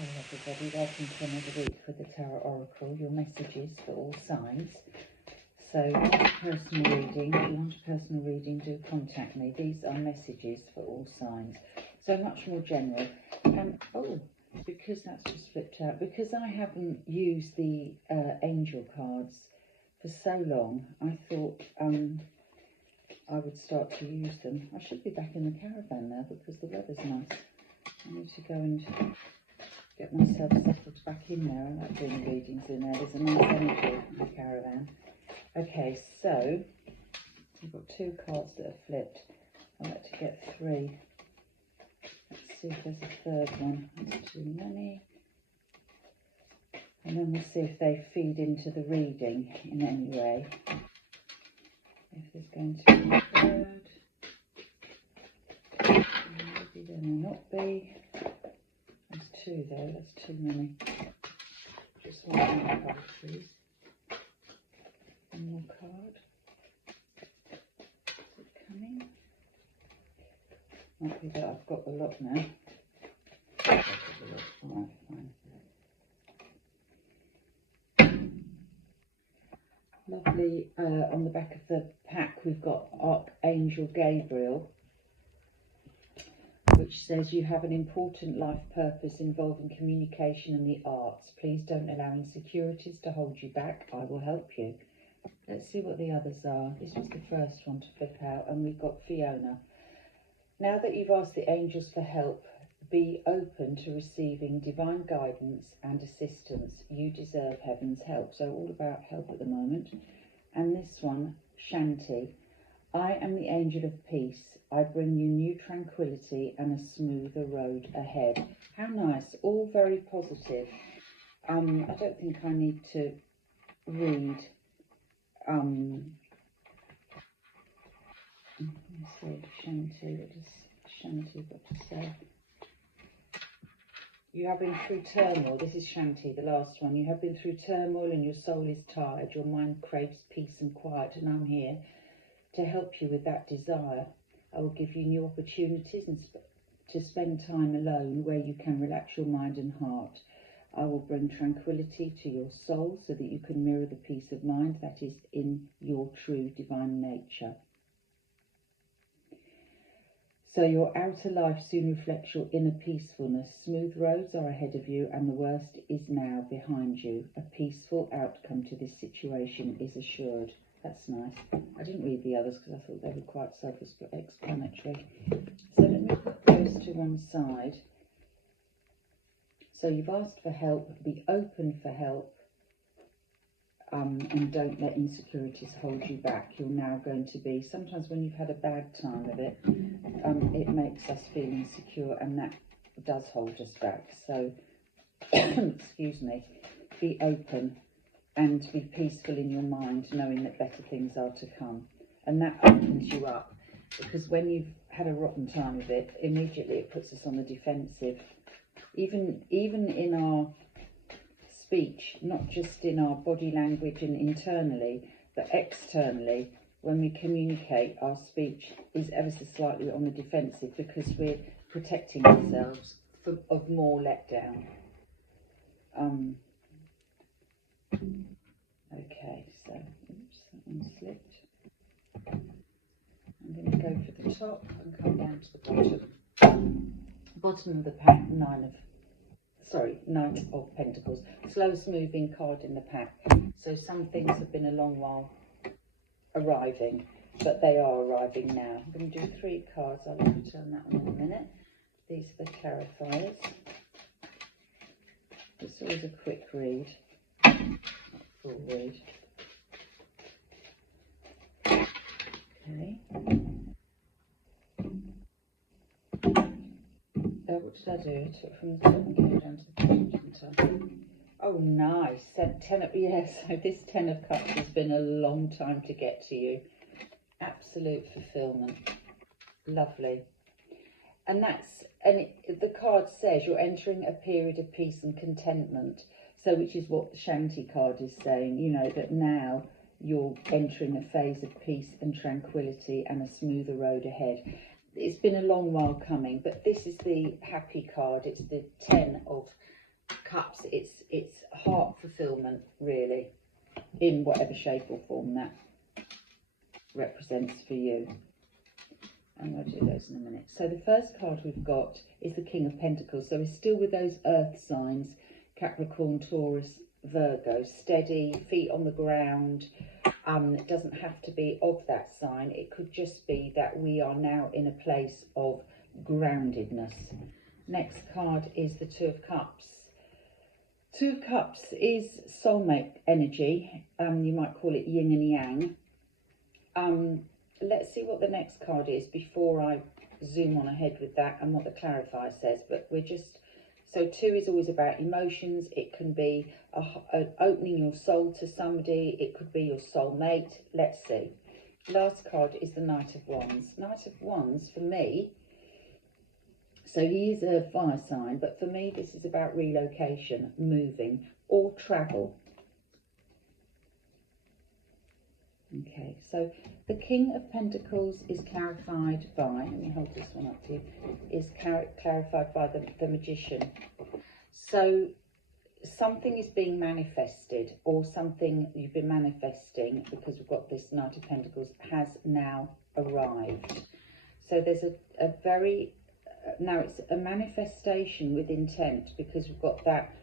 Hello everybody, welcome to another week with the Tarot Oracle, your messages for all signs. So, personal reading, if you want a personal reading, do contact me. These are messages for all signs. So much more general. Because that's just flipped out, because I haven't used the angel cards for so long, I thought I would start to use them. I should be back in the caravan now because the weather's nice. I need to go and get myself settled back in there. I like doing readings in there. There's a nice energy in the caravan. Okay, so we've got two cards that are flipped. I'd like to get three. Let's see if there's a third one. That's too many. And then we'll see if they feed into the reading in any way. If there's going to be a third. Maybe there may not be. There's two there, that's too many. Just one more card, please. One more card. Is it coming? Might be that I've got the lot now. Alright, fine. Lovely, on the back of the pack we've got Archangel Gabriel, which says you have an important life purpose involving communication and the arts. Please don't allow insecurities to hold you back. I will help you. Let's see what the others are. This was the first one to flip out, and we've got Fiona. Now that you've asked the angels for help, be open to receiving divine guidance and assistance. You deserve heaven's help. So all about help at the moment. And this one, Shanti. I am the angel of peace. I bring you new tranquility and a smoother road ahead. How nice. All very positive. I don't think I need to read. Let's see, Shanti. What does Shanti got to say? You have been through turmoil. This is Shanti, the last one. You have been through turmoil and your soul is tired. Your mind craves peace and quiet, and I'm here to help you with that desire. I will give you new opportunities and to spend time alone where you can relax your mind and heart. I will bring tranquility to your soul so that you can mirror the peace of mind that is in your true divine nature. So your outer life soon reflects your inner peacefulness. Smooth roads are ahead of you and the worst is now behind you. A peaceful outcome to this situation is assured. That's nice. I didn't read the others because I thought they were quite self-explanatory. So let me put those to one side. So you've asked for help, be open for help, and don't let insecurities hold you back. You're now going to be, sometimes when you've had a bad time of it, it makes us feel insecure, and that does hold us back. So, excuse me, be open and be peaceful in your mind, knowing that better things are to come. And that opens you up, because when you've had a rotten time of it, immediately it puts us on the defensive. Even in our speech, not just in our body language and internally, but externally, when we communicate, our speech is ever so slightly on the defensive because we're protecting ourselves of more letdown. Okay, so oops, that one slipped. I'm going to go for the top and come down to the bottom. Bottom of the pack, Nine of Pentacles. Slowest moving card in the pack. So some things have been a long while arriving, but they are arriving now. I'm going to do 3 cards. I'll return that one in a minute. These are the clarifiers. It's always a quick read, not full read. Okay. What did I do? I took from the top and came down to the bottom, didn't I? Oh, nice. Yes, so this 10 of Cups has been a long time to get to you. Absolute fulfillment. Lovely. And the card says you're entering a period of peace and contentment. So, which is what the Shanti card is saying, you know, that now you're entering a phase of peace and tranquility and a smoother road ahead. It's been a long while coming, but this is the happy card. It's the 10 of Cups, it's heart fulfillment, really, in whatever shape or form that represents for you. And we'll do those in a minute. So the first card we've got is the King of Pentacles. So we're still with those earth signs, Capricorn, Taurus, Virgo, steady, feet on the ground. It doesn't have to be of that sign. It could just be that we are now in a place of groundedness. Next card is the Two of Cups. Two of Cups is soulmate energy. You might call it yin and yang. Let's see what the next card is before I zoom on ahead with that and what the clarifier says. But we're just, so two is always about emotions. It can be opening your soul to somebody. It could be your soulmate. Let's see. Last card is the Knight of Wands. Knight of Wands, for me, so he is a fire sign, but for me this is about relocation, moving, or travel. Okay, so the King of Pentacles is clarified by, let me hold this one up to you, is clarified by the Magician. So something is being manifested, or something you've been manifesting, because we've got this Knight of Pentacles, has now arrived. So there's a very, now it's a manifestation with intent, because we've got that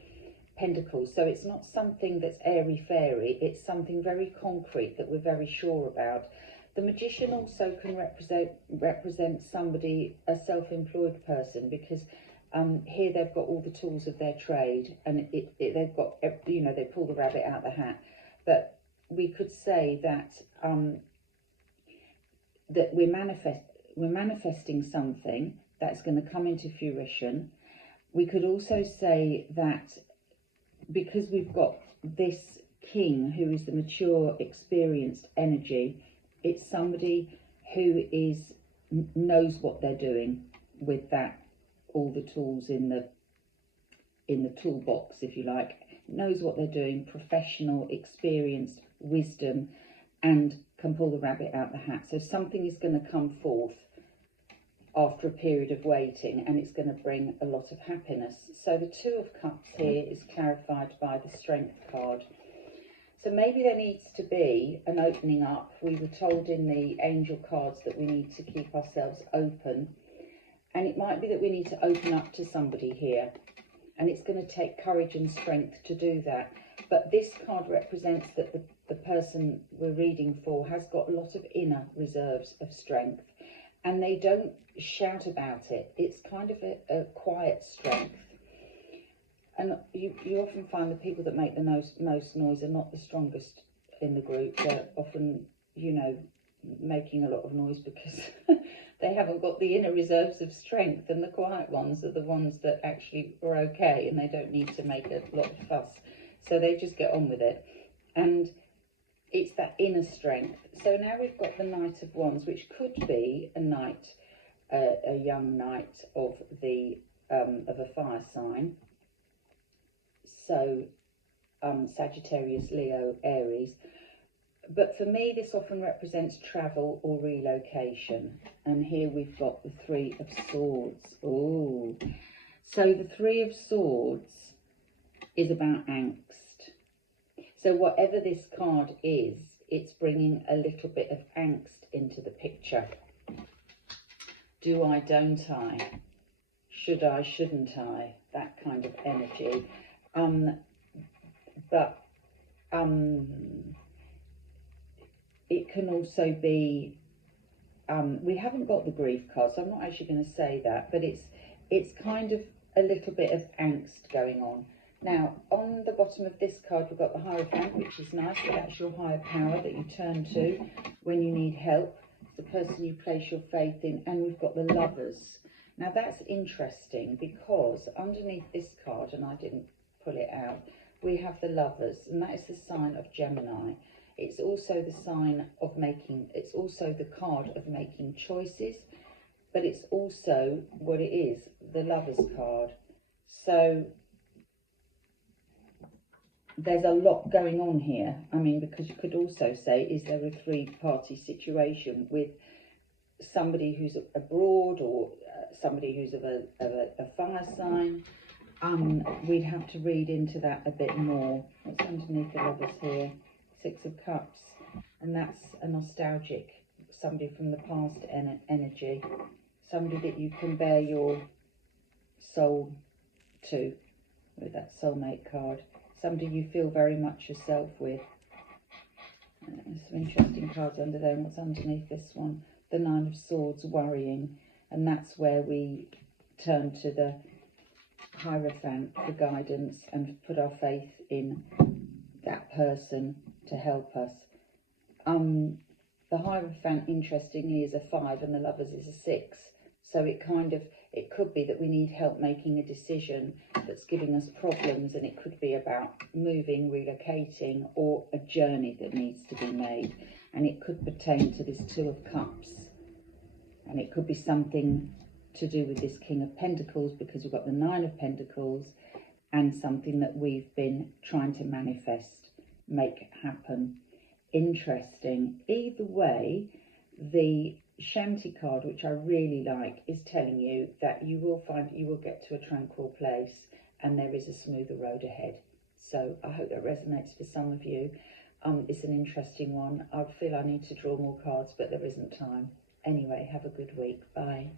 Pentacles. So it's not something that's airy-fairy, it's something very concrete that we're very sure about. The Magician also can represent somebody, a self-employed person, because here they've got all the tools of their trade, and they've got, you know, they pull the rabbit out of the hat. But we could say that that we're manifesting something that's going to come into fruition. We could also say that because we've got this King who is the mature, experienced energy, it's somebody who knows what they're doing with that, all the tools in the toolbox, if you like, knows what they're doing, professional, experienced, wisdom, and can pull the rabbit out the hat. So something is going to come forth after a period of waiting, and it's going to bring a lot of happiness. So the Two of Cups here is clarified by the Strength card. So maybe there needs to be an opening up. We were told in the angel cards that we need to keep ourselves open, and it might be that we need to open up to somebody here, and it's going to take courage and strength to do that. But this card represents that the person we're reading for has got a lot of inner reserves of strength, and they don't shout about it. It's kind of a quiet strength. And you often find the people that make the most noise are not the strongest in the group. They're often, you know, making a lot of noise because they haven't got the inner reserves of strength, and the quiet ones are the ones that actually are okay and they don't need to make a lot of fuss. So they just get on with it. And it's that inner strength. So now we've got the Knight of Wands, which could be a knight, a young knight of a fire sign. So Sagittarius, Leo, Aries. But for me, this often represents travel or relocation. And here we've got the Three of Swords. Oh, so the Three of Swords is about angst. So whatever this card is, it's bringing a little bit of angst into the picture. Do I, don't I? Should I, shouldn't I? That kind of energy. It can also be, we haven't got the grief card, so I'm not actually going to say that, but it's kind of a little bit of angst going on. Now, on the bottom of this card, we've got the Hierophant, which is nice, but that's your higher power that you turn to when you need help. It's the person you place your faith in. And we've got the Lovers. Now, that's interesting because underneath this card, and I didn't pull it out, we have the Lovers, and that is the sign of Gemini. It's also the sign of it's also the card of making choices, but it's also what it is, the Lovers card. So there's a lot going on here. I mean, because you could also say, is there a three-party situation with somebody who's abroad, or somebody who's of a fire sign, we'd have to read into that a bit more. What's underneath the Lovers here? Six of Cups, and that's a nostalgic, somebody from the past energy, somebody that you can bare your soul to with that soulmate card, somebody you feel very much yourself with. There's some interesting cards under there. And what's underneath this one? The Nine of Swords, worrying, and that's where we turn to the Hierophant for guidance and put our faith in that person to help us. The Hierophant, interestingly, is a 5 and the Lovers is a 6. So it could be that we need help making a decision that's giving us problems, and it could be about moving, relocating, or a journey that needs to be made. And it could pertain to this Two of Cups. And it could be something to do with this King of Pentacles, because we've got the Nine of Pentacles, and something that we've been trying to manifest, make happen. Interesting. Either way, the Shanti card, which I really like, is telling you that you will get to a tranquil place and there is a smoother road ahead. So I hope that resonates for some of you. It's an interesting one. I feel I need to draw more cards, but there isn't time. Anyway, have a good week. Bye.